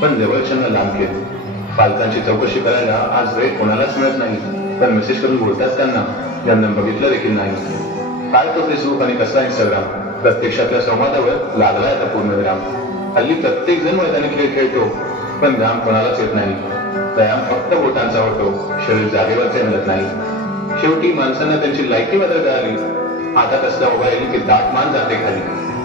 पण जवळच्यांना लांब केले. पालकांची चौकशी करायला आज वेळ कोणालाच मिळत नाही, पण मेसेज करून बोलतात त्यांना बघितलं देखील नाही. काय तो फेसबुक आणि कसा इंस्टाग्राम, प्रत्यक्षातल्या संवादावर लागलाय आता पूर्णविराम. हल्ली प्रत्येक जण मैदानी खेळ खेळतो, पण घाम कोणालाच येत नाही. व्यायाम फक्त बोटांचा होतो, शरीर जागेवरचे मिळत नाही. शेवटी माणसांना त्यांची लायकी बदलता आली. हातात असला मोबाईल की दाट मान जाते खाली.